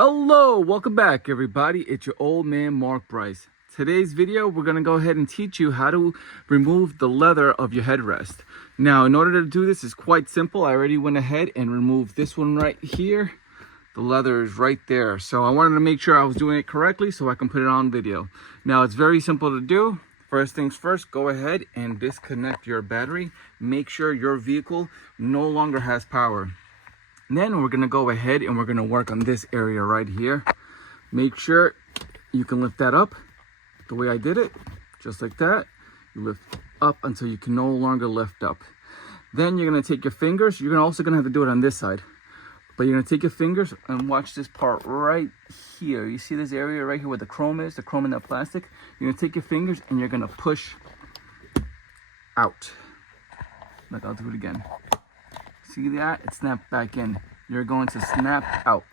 Hello, welcome back everybody. It's your old man Mark Bryce. Today's video we're going to go ahead and teach you how to remove the leather of your headrest. Now in order to do this is quite simple. I already went ahead and removed this one right here. The leather is right there. So I wanted to make sure I was doing it correctly so I can put it on video. Now it's very simple to do. First things first, go ahead and disconnect your battery. Make sure your vehicle no longer has power. Then we're going to go ahead and we're going to work on this area right here. Make sure you can lift that up the way I did it, just like that. You lift up until you can no longer lift up. Then you're going to take your fingers. You're also going to have to do it on this side. But you're going to take your fingers and watch this part right here. You see this area right here where the chrome is, the chrome in that plastic? You're going to take your fingers and you're going to push out. Look, I'll do it again. See that? It snapped back in. You're going to snap out.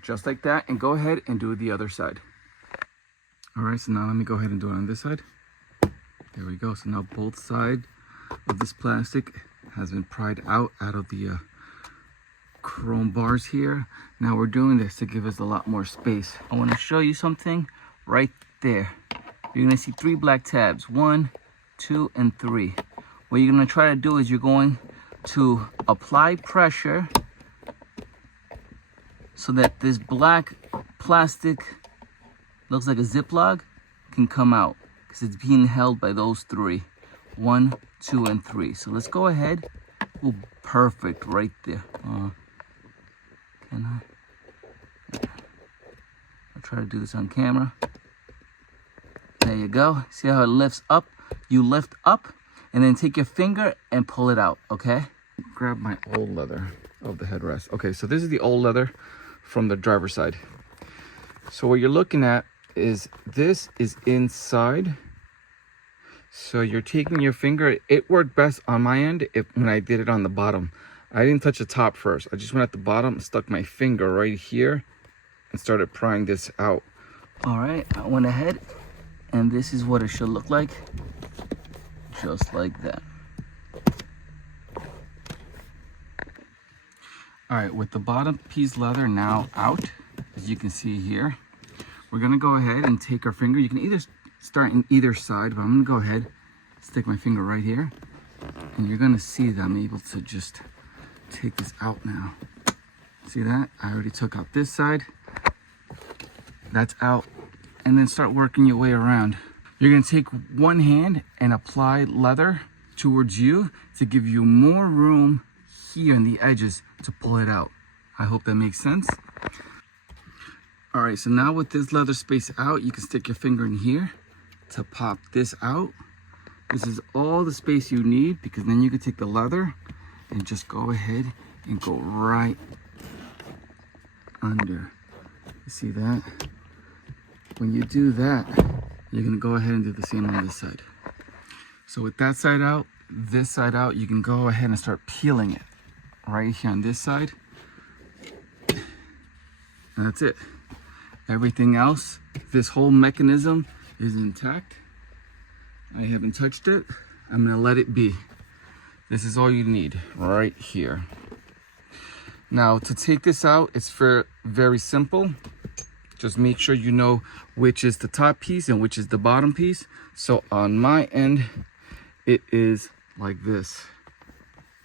Just like that. And go ahead and do the other side. Alright, so now let me go ahead and do it on this side. There we go. So now both sides of this plastic has been pried out of the chrome bars here. Now we're doing this to give us a lot more space. I want to show you something right there. You're going to see 3 black tabs. 1, 2, and 3. What you're going to try to do is you're going to apply pressure so that this black plastic looks like a Ziploc can come out because it's being held by those 3. 1, 2, and 3. So let's go ahead. Oh, perfect right there. Can I'll try to do this on camera. There you go. See how it lifts up? You lift up and then take your finger and pull it out, okay? Grab my old leather of the headrest. Okay, so this is the old leather from the driver's side. So what you're looking at is this is inside. So you're taking your finger. It worked best on my end when I did it on the bottom. I didn't touch the top first. I just went at the bottom, stuck my finger right here, and started prying this out. All right, I went ahead, and this is what it should look like. Just like that. All right, with the bottom piece leather now out, as you can see here, we're gonna go ahead and take our finger. You can either start in either side, but I'm gonna go ahead, stick my finger right here, and you're gonna see that I'm able to just take this out now. See that? I already took out this side. That's out. And then start working your way around. You're going to take one hand and apply leather towards you to give you more room here in the edges to pull it out. I hope that makes sense. All right, so now with this leather space out, you can stick your finger in here to pop this out. This is all the space you need because then you can take the leather and just go ahead and go right under. You see that? When you do that, you're gonna go ahead and do the same on this side. So with that side out, this side out, you can go ahead and start peeling it right here on this side. And that's it. Everything else, this whole mechanism is intact. I haven't touched it. I'm gonna let it be. This is all you need right here. Now to take this out, it's very simple. Just make sure you know which is the top piece and which is the bottom piece. So on my end, it is like this.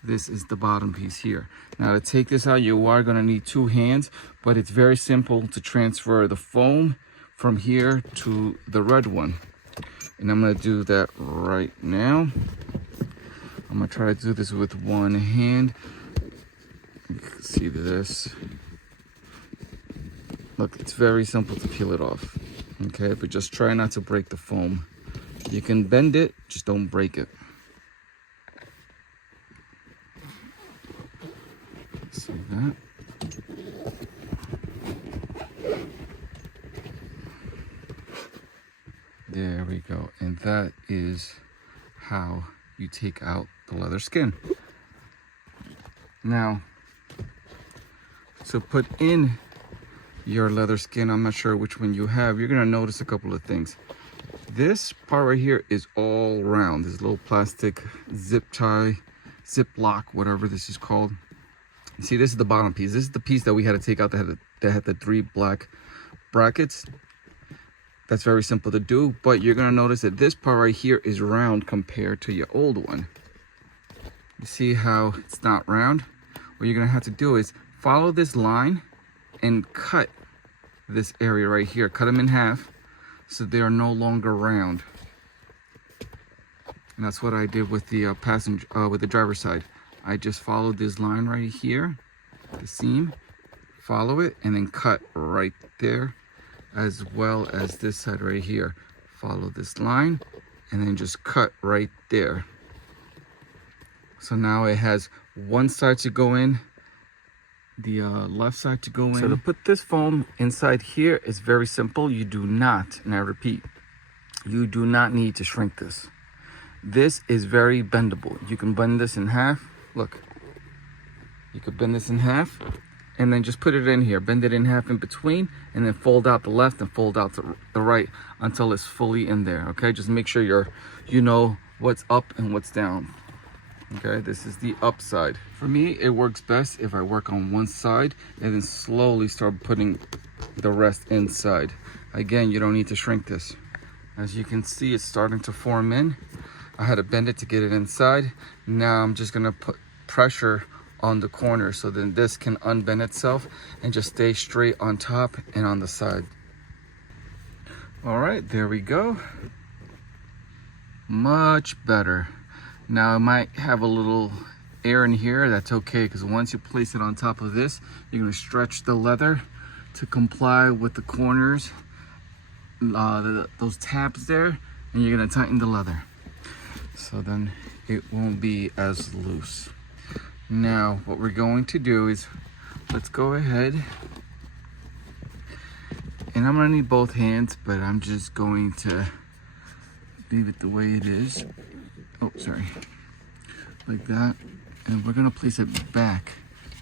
This is the bottom piece here. Now to take this out, you are gonna need 2 hands, but it's very simple to transfer the foam from here to the red one. And I'm gonna do that right now. I'm gonna try to do this with one hand. You can see this. Look, it's very simple to peel it off. Okay, but just try not to break the foam. You can bend it, just don't break it. See that? There we go. And that is how you take out the leather skin. Now, to put in your leather skin, I'm not sure which one you have, you're gonna notice a couple of things. This part right here is all round. This little plastic zip tie, zip lock, whatever this is called. See, this is the bottom piece. This is the piece that we had to take out that had the 3 black brackets. That's very simple to do, but you're gonna notice that this part right here is round compared to your old one. You see how it's not round? What you're gonna have to do is follow this line and cut this area right here. Cut them in half so they are no longer round. And that's what I did with the with the driver's side. I just followed this line right here, the seam, follow it, and then cut right there, as well as this side right here. Follow this line, and then just cut right there. So now it has one side to go in, the left side to go in. So to put this foam inside here is very simple. You do not, and I repeat, you do not need to shrink this. This is very bendable. You can bend this in half. Look, you could bend this in half and then just put it in here. Bend it in half in between and then fold out the left and fold out the right until it's fully in there, okay? Just make sure you know what's up and what's down. Okay, this is the up side. For me, it works best if I work on one side and then slowly start putting the rest inside. Again, you don't need to shrink this. As you can see, it's starting to form in. I had to bend it to get it inside. Now I'm just gonna put pressure on the corner so then this can unbend itself and just stay straight on top and on the side. All right, there we go. Much better. Now it might have a little air in here. That's okay, because once you place it on top of this, you're going to stretch the leather to comply with the corners, those tabs there, and you're going to tighten the leather. So then it won't be as loose. Now what we're going to do is, let's go ahead, and I'm going to need both hands, but I'm just going to leave it the way it is. Oh, sorry, like that. And we're gonna place it back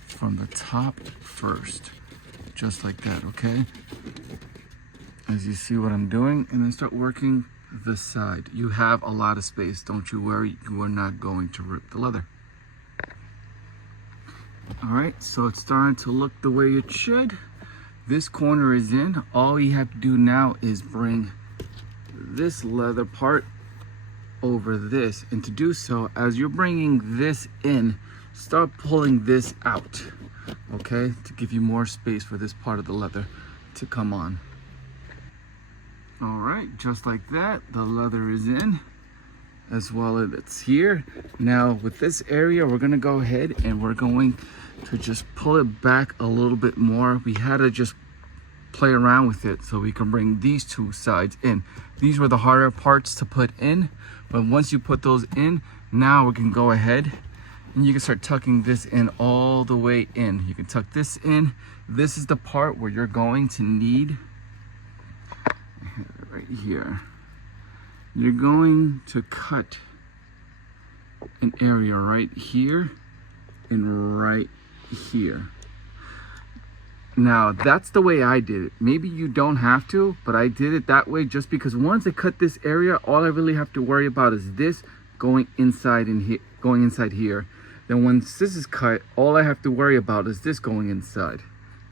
from the top first, just like that, okay? As you see what I'm doing, and then start working the side. You have a lot of space, don't you worry, you are not going to rip the leather. All right, so it's starting to look the way it should. This corner is in. All you have to do now is bring this leather part over this, and to do so, as you're bringing this in, start pulling this out, okay, to give you more space for this part of the leather to come on. All right, just like that, the leather is in, as well as it's here. Now with this area, we're gonna go ahead and we're going to just pull it back a little bit more. We had to just play around with it so we can bring these two sides in. These were the harder parts to put in, but once you put those in, now we can go ahead and you can start tucking this in all the way in. You can tuck this in. This is the part where you're going to need, right here, you're going to cut an area right here and right here. Now that's the way I did it. Maybe you don't have to, but I did it that way just because once I cut this area, all I really have to worry about is this going inside and here, going inside here. Then once this is cut, all I have to worry about is this going inside,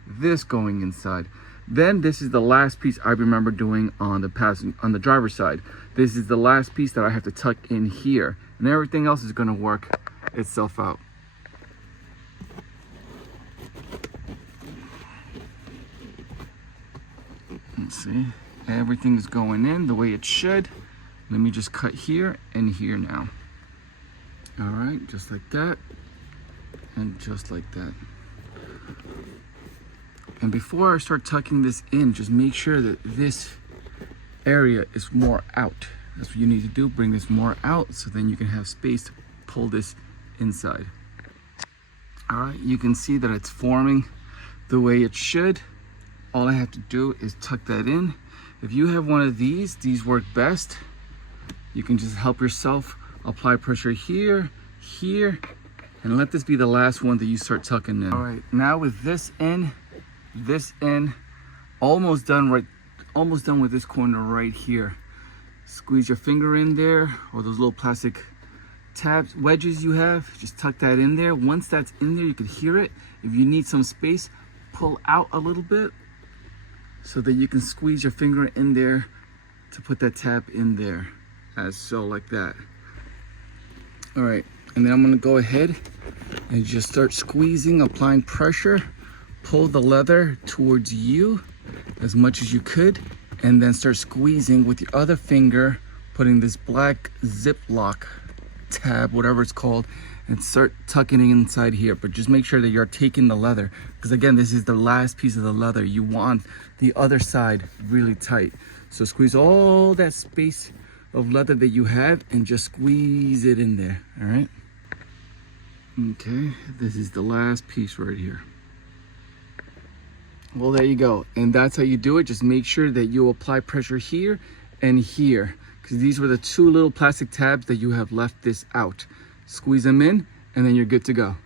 this going inside. Then this is the last piece I remember doing on the driver's side. This is the last piece that I have to tuck in here, and everything else is going to work itself out. Let's see, everything is going in the way it should. Let me just cut here and here now. All right, just like that, and just like that. And before I start tucking this in, just make sure that this area is more out. That's what you need to do, bring this more out so then you can have space to pull this inside. All right, you can see that it's forming the way it should. All I have to do is tuck that in. If you have one of these work best. You can just help yourself, apply pressure here, here, and let this be the last one that you start tucking in. All right, now with this in, almost done with this corner right here. Squeeze your finger in there, or those little plastic tabs, wedges you have, just tuck that in there. Once that's in there, you can hear it. If you need some space, pull out a little bit so that you can squeeze your finger in there to put that tab in there, as so, like that. All right, and then I'm gonna go ahead and just start squeezing, applying pressure. Pull the leather towards you as much as you could, and then start squeezing with your other finger, putting this black Ziploc tab, whatever it's called, and start tucking it inside here. But just make sure that you're taking the leather, because again, this is the last piece of the leather. You want the other side really tight. So squeeze all that space of leather that you have and just squeeze it in there. All right. Okay, this is the last piece right here. Well, there you go. And that's how you do it. Just make sure that you apply pressure here and here, because these were the two little plastic tabs that you have left this out. Squeeze them in, and then you're good to go.